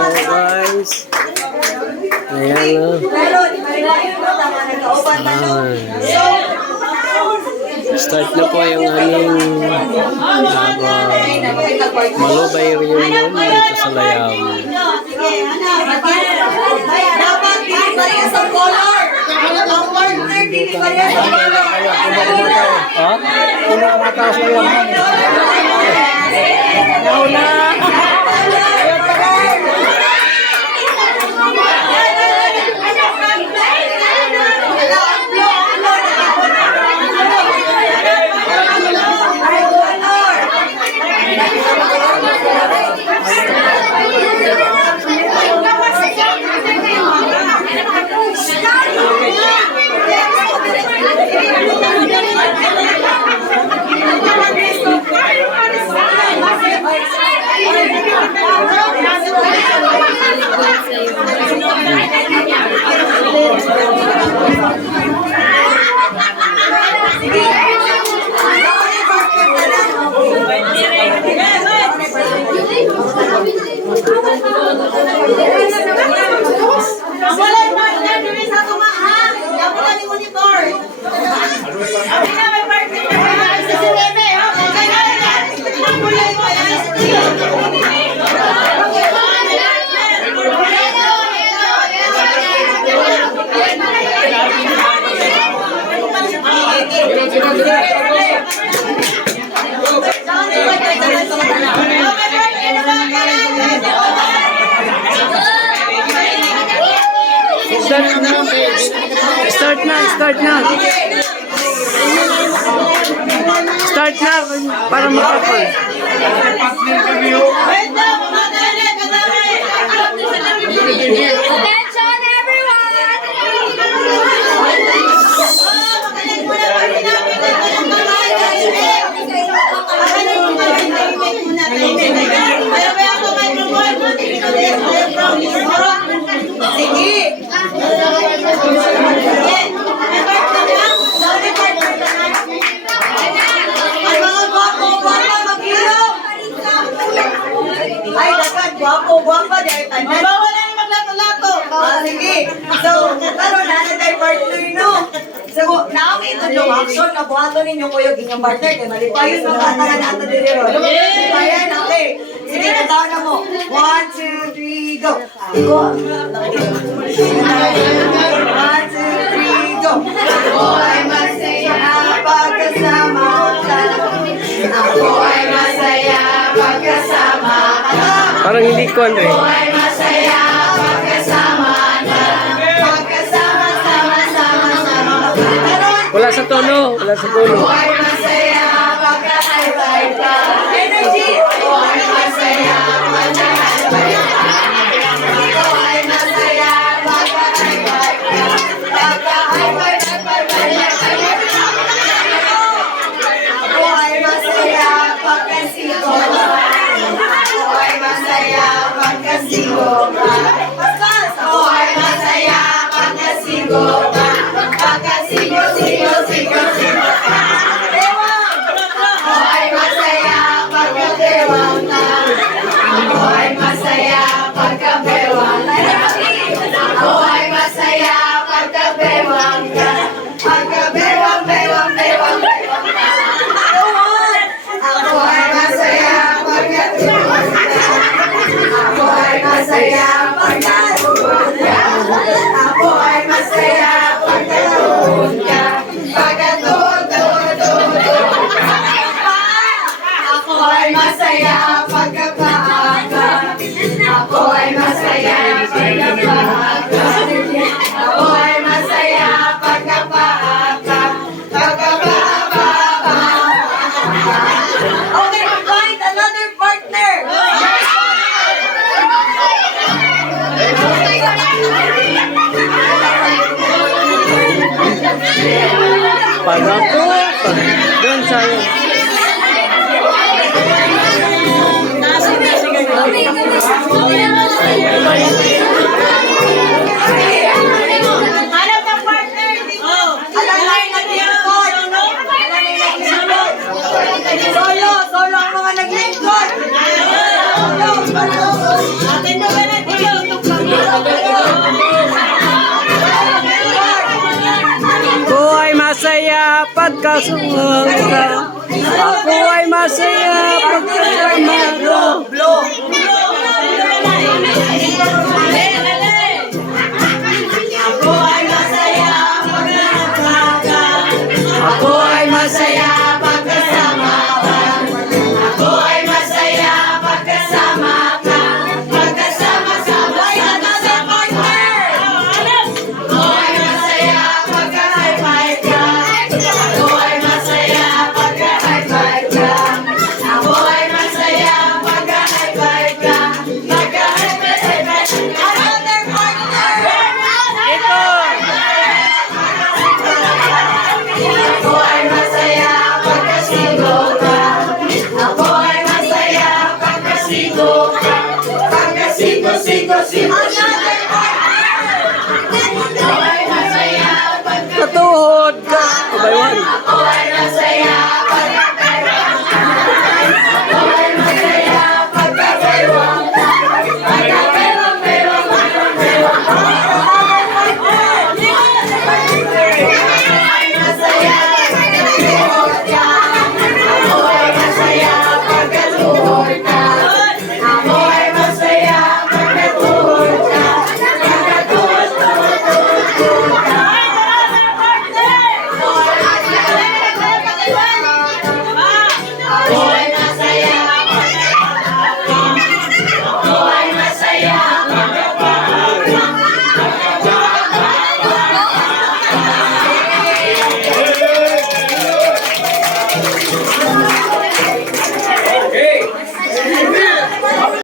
guys. Ayan o. Start na po yung aming Malubay reunion dito sa Layam. Dapat pili sa color. Ang partner, pili sa color. Ha? Kuna mataas na yan. Nauna! Start na. Start na para makapal. Attention Guwapa dahil tayo. Bawal na yung maglato-lato. Sige. So, karon na tayo partner, no? So, naami ito yung action na buhato ninyo kuya ginyang partner. Kaya malipayon mga kataga na ito din rin. Ayan, okay. Sige, katawa na mo. 1, 2, 3, go. Go. 1, 2, 3, go. Ako ay masaya pagkasama ka. Ako ay masaya pagkasama ka. Parang hindi ko, Andre. Ako ay masaya pagkasama ka. Pagkasama, sama. Wala sa tono. Ako ay masaya pagka-high-five ka. Energy! Ako ay masaya pagka-high-five ka. Ako ay masaya pagka-high-five ka. Pagka-high-five, ako ay masaya pagka-sigo ka. Ako ay masaya pagka-sigo ka. Ako ay masaya pagka-sigo ka. Pagka-sigo ka. Bewang! Ako ay masaya pagka-bewang ka. Ako ay masaya pagka-bewang ka. Ako ay masaya pagka-bewang ka. Pagka-bewang ka. Ako ay masaya pagka-bewang ka. Ako ay masaya pagka-bewang ka. Ako ay masaya pagka-tuhod ka. Pagka-tuhod. Ako ay masaya pagka-paaga. Ako ay masaya pagka-paaga. Ako ay masaya pagka-paaga. Pagka-paaga. Okay, find another partner. Para po. Doon sa'yo. Hanap ng partner. Alalay na lingkod. Solo ang mga naglingkod. Solo. Atin mo ba natin? magkasama ka. Ako ay masaya pagkasama ka. Blow. Ako ay masaya pagkakaka. Ako ay masaya. Pagkasama ka. Ako ay masaya pagkasama ka. Pagkasama-sama ay another partner. Ako ay masaya pagka-high-five ka. Ako ay masaya pagka-high-five ka. Ako ay masaya pagka-high-five ka. Pagka-high-five ka. Another partner. Ako ay masaya pagkasigo ka. Ako ay masaya pagkasigo ka. Pagkasigo, sigo, sigo, sigo.